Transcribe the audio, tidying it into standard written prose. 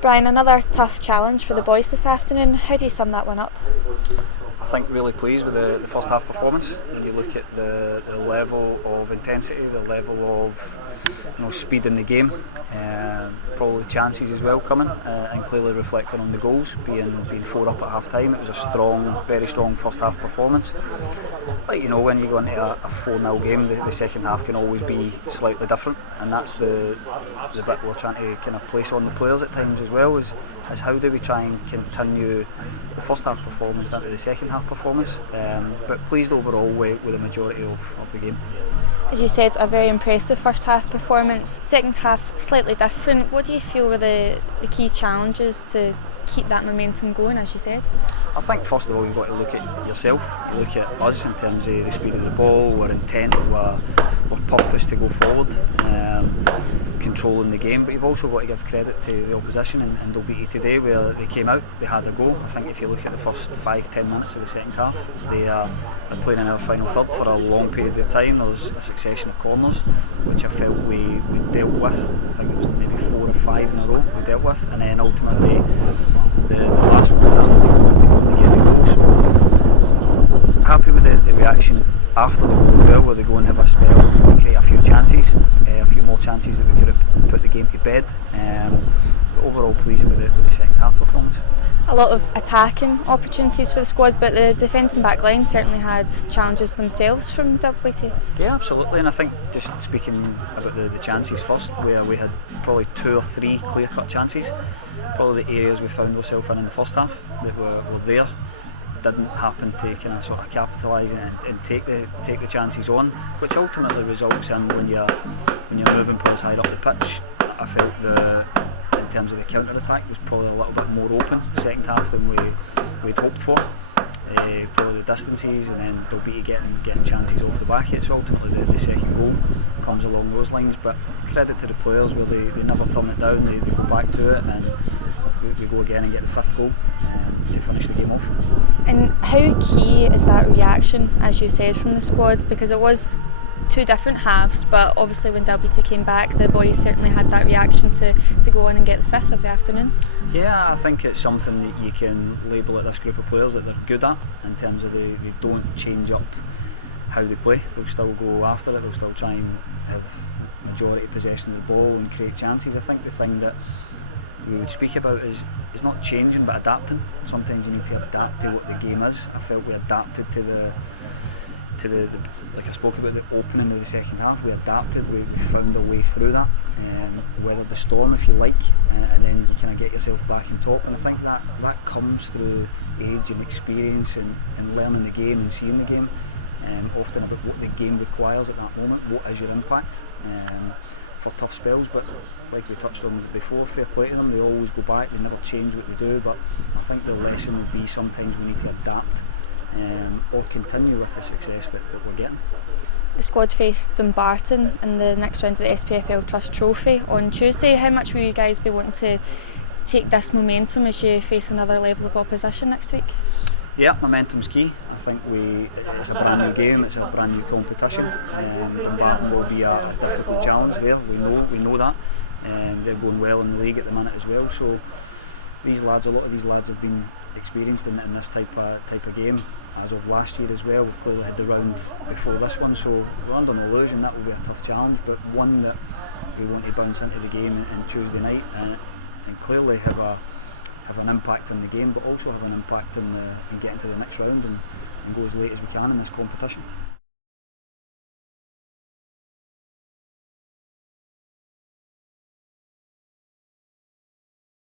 Brian, another tough challenge for the boys this afternoon. How do you sum that one up? I think really pleased with the first half performance. When you look at the level of intensity, the level of speed in the game, probably chances as well coming, and clearly reflecting on the goals, being 4 up at half time. It was a strong, very strong first half performance. But when you go into a 4-0 game, the second half can always be slightly different, and that's the bit we're trying to kind of place on the players at times as well, is how do we try and continue the first half performance into the second half performance, but pleased overall with the majority of the game. As you said, a very impressive first half performance. Second half slightly different. What do you feel were the key challenges to keep that momentum going, as you said? I think first of all you've got to look at yourself. You look at us in terms of the speed of the ball, our intent, our purpose to go forward, controlling the game. But you've also got to give credit to the opposition in Dalbeattie today, where they came out, they had a go. I think if you look at the first 5-10 minutes of the second half, they are playing in our final third for a long period of time. There was a succession of corners which I felt we dealt with. I think it was maybe 4 or 5 in a row we dealt with, and then ultimately the last one they go and get the goal. So happy with the reaction after the goal as well, where they go and have a spell, we create a few chances, a few more chances that we could have put the game to bed, but overall pleased with the second half performance. A lot of attacking opportunities for the squad, but the defending back line certainly had challenges themselves from Dalbeattie. Yeah, absolutely, and I think just speaking about the chances first, where we had probably 2 or 3 clear-cut chances, probably the areas we found ourselves in the first half that were there didn't happen to kind of sort of capitalise and take the chances on, which ultimately results in when you're moving players higher up the pitch. I felt in terms of the counter attack was probably a little bit more open second half than we'd hoped for. Probably the distances, and then Dalbeattie getting chances off the back of it. So ultimately the second goal comes along those lines. But credit to the players where they never turn it down. They go back to it, and we go again and get the 5th goal to finish the game off. And how key is that reaction, as you said, from the squad? Because it was 2 different halves, but obviously when Dalbeattie came back, the boys certainly had that reaction to go on and get the 5th of the afternoon. Yeah, I think it's something that you can label at this group of players that they're good at, in terms of they don't change up how they play. They'll still go after it, they'll still try and have majority possession of the ball and create chances. I think the thing that we would speak about is not changing but adapting. Sometimes you need to adapt to what the game is. I felt we adapted to the like I spoke about, the opening of the second half. We adapted, we found a way through that, weathered the storm if you like, and then you kind of get yourself back on top. And I think that comes through age and experience and learning the game and seeing the game, often about what the game requires at that moment. What is your impact for tough spells? But like we touched on before, fair play to them, they always go back, they never change what they do. But I think the lesson would be sometimes we need to adapt or continue with the success that we're getting. The squad faced Dumbarton in the next round of the SPFL Trust Trophy on Tuesday. How much will you guys be wanting to take this momentum as you face another level of opposition next week? Yeah, momentum's key. I think it's a brand new game, it's a brand new competition. Dumbarton will be a difficult challenge there. We know that. They're going well in the league at the minute as well. So a lot of these lads have been experienced in this type of game as of last year as well. We've clearly had the round before this one, so we're under no illusion that will be a tough challenge, but one that we want to bounce into the game on Tuesday night and clearly have an impact in the game, but also have an impact in getting to the next round and go as late as we can in this competition.